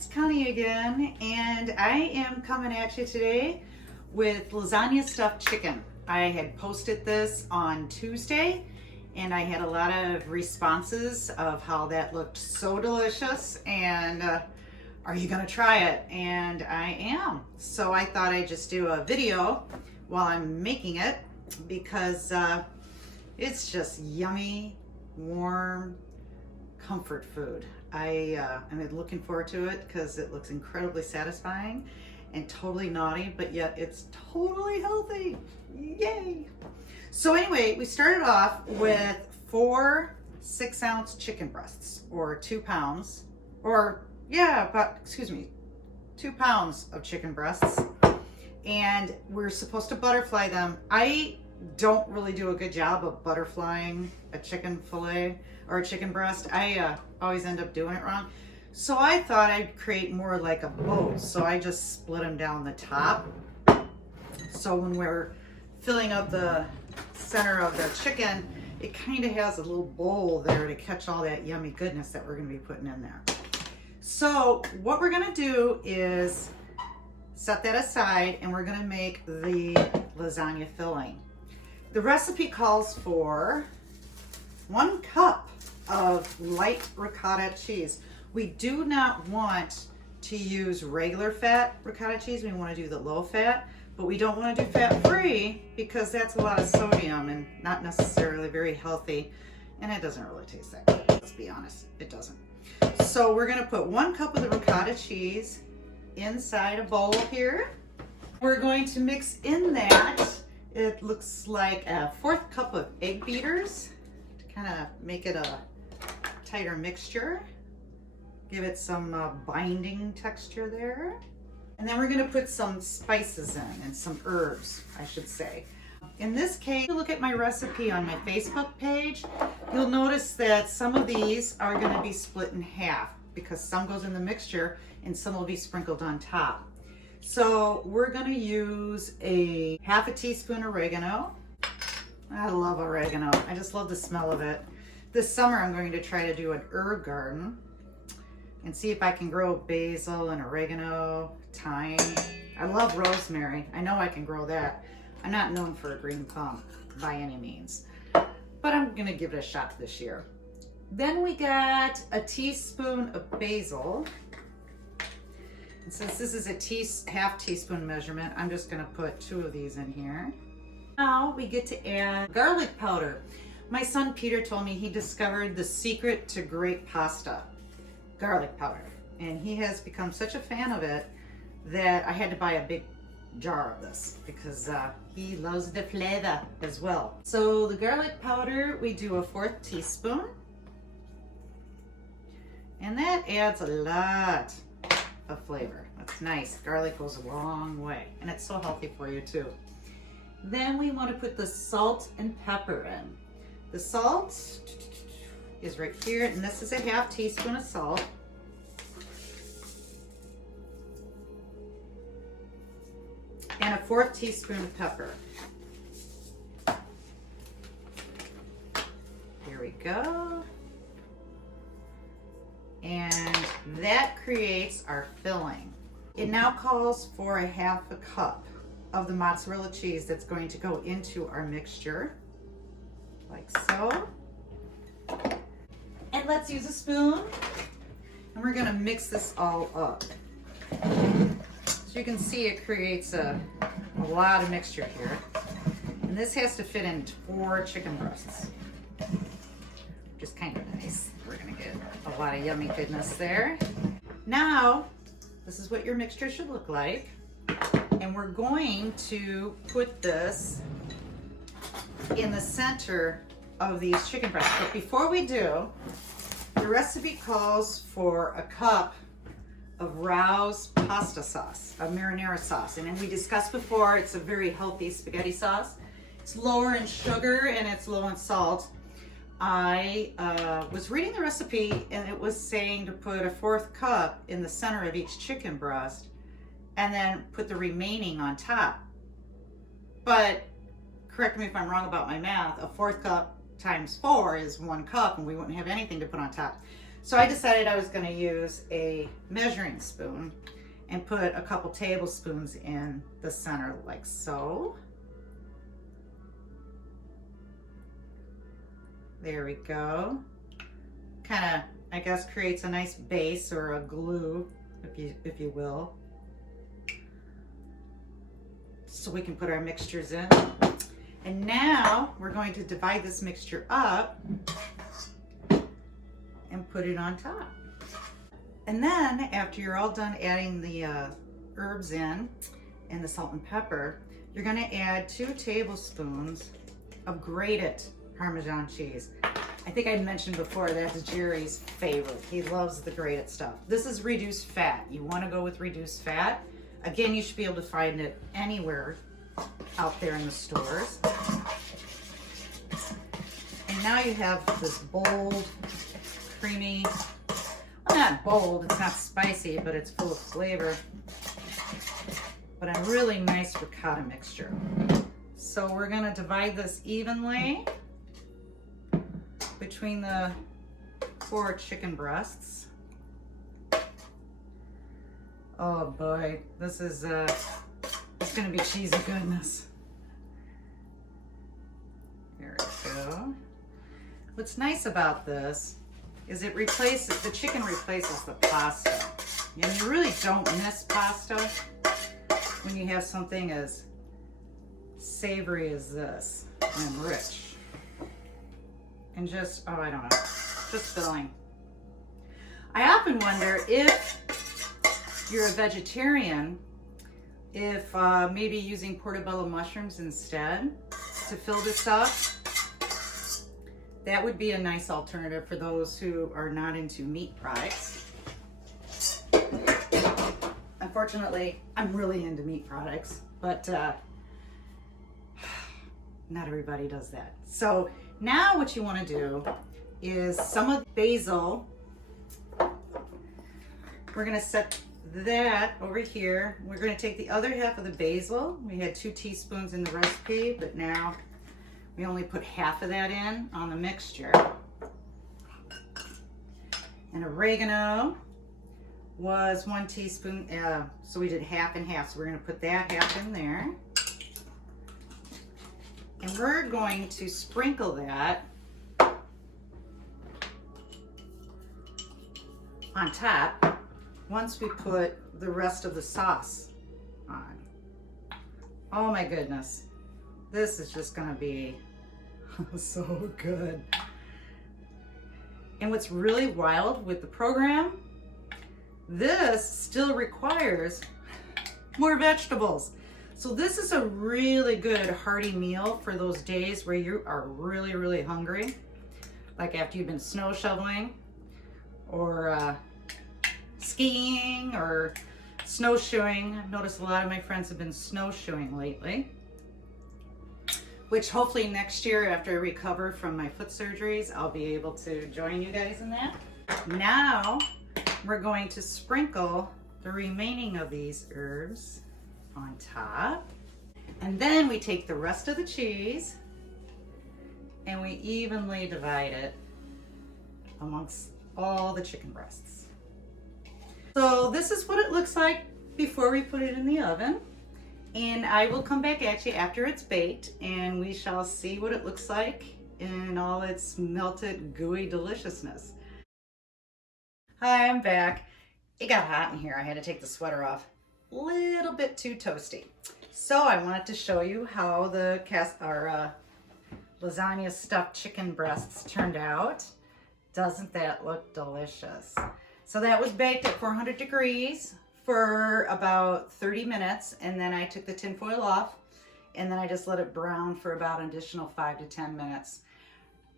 it's Connie again, and I am coming at you today with lasagna stuffed chicken. I had posted this on Tuesday, and I had a lot of responses of how that looked so delicious, and are you gonna try it? And I am. So I thought I'd just do a video while I'm making it because it's just yummy, warm, comfort food. I'm looking forward to it because it looks incredibly satisfying and totally naughty, but yet it's totally healthy. Yay! So anyway, we started off with 4 6-ounce chicken breasts, or 2 pounds, or yeah, about, 2 pounds of chicken breasts. And we're supposed to butterfly them. I don't really do a good job of butterflying a chicken fillet or a chicken breast. I always end up doing it wrong. So I thought I'd create more like a bow. So I just split them down the top. So when we're filling up the center of the chicken, it kind of has a little bowl there to catch all that yummy goodness that we're going to be putting in there. So what we're going to do is set that aside, and we're going to make the lasagna filling. The recipe calls for 1 cup of light ricotta cheese. We do not want to use regular fat ricotta cheese. We want to do the low fat, but we don't want to do fat free because that's a lot of sodium and not necessarily very healthy, and it doesn't really taste that good. Let's be honest, it doesn't. So we're going to put 1 cup of the ricotta cheese inside a bowl here. We're going to mix in that, it looks like a 1/4 cup of egg beaters to kind of make it a tighter mixture. Give it some binding texture there. And then we're going to put some spices in, and some herbs, I should say. In this case, if you look at my recipe on my Facebook page, you'll notice that some of these are going to be split in half because some goes in the mixture and some will be sprinkled on top. So we're going to use a 1/2 teaspoon oregano. I love oregano. I just love the smell of it. This summer I'm going to try to do an herb garden and see if I can grow basil and oregano, thyme. I love rosemary. I know I can grow that. I'm not known for a green thumb by any means, but I'm gonna give it a shot this year. Then we got a teaspoon of basil. And since this is a 1/2 teaspoon measurement, I'm just gonna put 2 of these in here. Now we get to add garlic powder. My son Peter told me he discovered the secret to great pasta, garlic powder. And he has become such a fan of it that I had to buy a big jar of this because he loves the flavor as well. So the garlic powder, we do a 1/4 teaspoon. And that adds a lot of flavor. That's nice. Garlic goes a long way, and it's so healthy for you too. Then we want to put the salt and pepper in. The salt is right here, and this is a 1/2 teaspoon of salt. And a 1/4 teaspoon of pepper. Here we go. And that creates our filling. It now calls for a 1/2 cup of the mozzarella cheese that's going to go into our mixture, like so. And let's use a spoon, and we're gonna mix this all up. So you can see it creates a lot of mixture here. And this has to fit in 4 chicken breasts, which is kind of nice. We're gonna get a lot of yummy goodness there. Now, this is what your mixture should look like. And we're going to put this in the center of these chicken breasts. But before we do, the recipe calls for a cup of Rao's pasta sauce, a marinara sauce. And we discussed before, it's a very healthy spaghetti sauce. It's lower in sugar and it's low in salt. I was reading the recipe, and it was saying to put a 1/4 cup in the center of each chicken breast and then put the remaining on top. But correct me if I'm wrong about my math, a 1/4 cup times 4 is 1 cup, and we wouldn't have anything to put on top. So I decided I was going to use a measuring spoon and put a couple tablespoons in the center like so. There we go. Kind of, I guess, creates a nice base or a glue, if you will. So we can put our mixtures in. And now we're going to divide this mixture up and put it on top. And then after you're all done adding the herbs in and the salt and pepper, you're going to add 2 tablespoons of grated Parmesan cheese. I think I mentioned before that's Jerry's favorite. He loves the grated stuff. This is reduced fat. You want to go with reduced fat. Again, you should be able to find it anywhere out there in the stores. And now you have this bold, creamy, well, not bold, it's not spicy, but it's full of flavor, but a really nice ricotta mixture. So we're going to divide this evenly between the 4 chicken breasts. Oh boy, this is it's gonna be cheesy goodness. There we go. What's nice about this is it replaces, the chicken replaces the pasta. And you really don't miss pasta when you have something as savory as this and rich. And just, oh, I don't know, just filling. I often wonder if you're a vegetarian, if maybe using portobello mushrooms instead to fill this up. That would be a nice alternative for those who are not into meat products. Unfortunately, I'm really into meat products, but not everybody does that. So now what you want to do is some of the basil, we're going to set that over here. We're going to take the other half of the basil. We had 2 teaspoons in the recipe, but now we only put half of that in on the mixture. And oregano was 1 teaspoon, so we did half and half. So we're going to put that half in there. And we're going to sprinkle that on top once we put the rest of the sauce on. Oh my goodness. This is just gonna be so good. And what's really wild with the program, this still requires more vegetables. So this is a really good hearty meal for those days where you are really, really hungry. Like after you've been snow shoveling or skiing or snowshoeing. I've noticed a lot of my friends have been snowshoeing lately, which hopefully next year after I recover from my foot surgeries, I'll be able to join you guys in that. Now we're going to sprinkle the remaining of these herbs on top. And then we take the rest of the cheese and we evenly divide it amongst all the chicken breasts. So this is what it looks like before we put it in the oven. And I will come back at you after it's baked and we shall see what it looks like in all its melted, gooey deliciousness. Hi, I'm back. It got hot in here. I had to take the sweater off. A little bit too toasty. So I wanted to show you how the lasagna stuffed chicken breasts turned out. Doesn't that look delicious? So that was baked at 400 degrees for about 30 minutes, and then I took the tin foil off, and then I just let it brown for about an additional 5 to 10 minutes.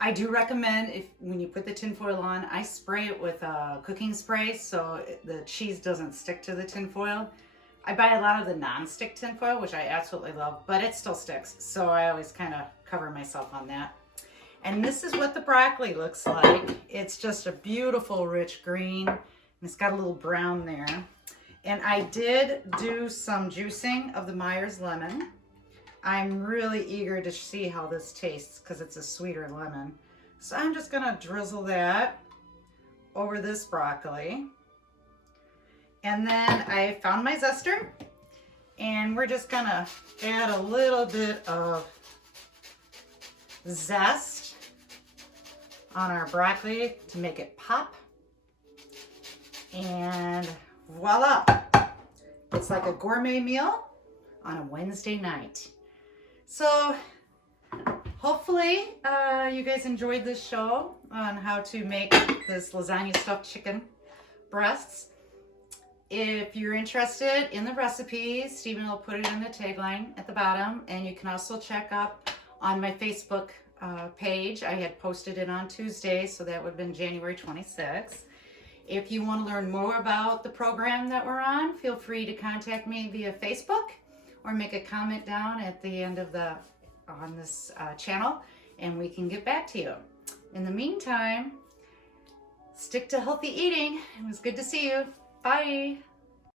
I do recommend, when you put the tin foil on, I spray it with cooking spray so the cheese doesn't stick to the tin foil. I buy a lot of the non-stick tin foil, which I absolutely love, but it still sticks, so I always kind of cover myself on that. And this is what the broccoli looks like. It's just a beautiful rich green, and it's got a little brown there. And I did do some juicing of the Myers lemon. I'm really eager to see how this tastes because it's a sweeter lemon. So I'm just gonna drizzle that over this broccoli. And then I found my zester, and we're just gonna add a little bit of zest on our broccoli to make it pop. And voila, it's like a gourmet meal on a Wednesday night. So hopefully you guys enjoyed this show on how to make this lasagna stuffed chicken breasts. If you're interested in the recipe, Stephen will put it in the tagline at the bottom, and you can also check up on my Facebook page. I had posted it on Tuesday, so that would have been January 26th. If you want to learn more about the program that we're on, feel free to contact me via Facebook or make a comment down at the end of on this channel, and we can get back to you. In the meantime, stick to healthy eating. It was good to see you. Bye.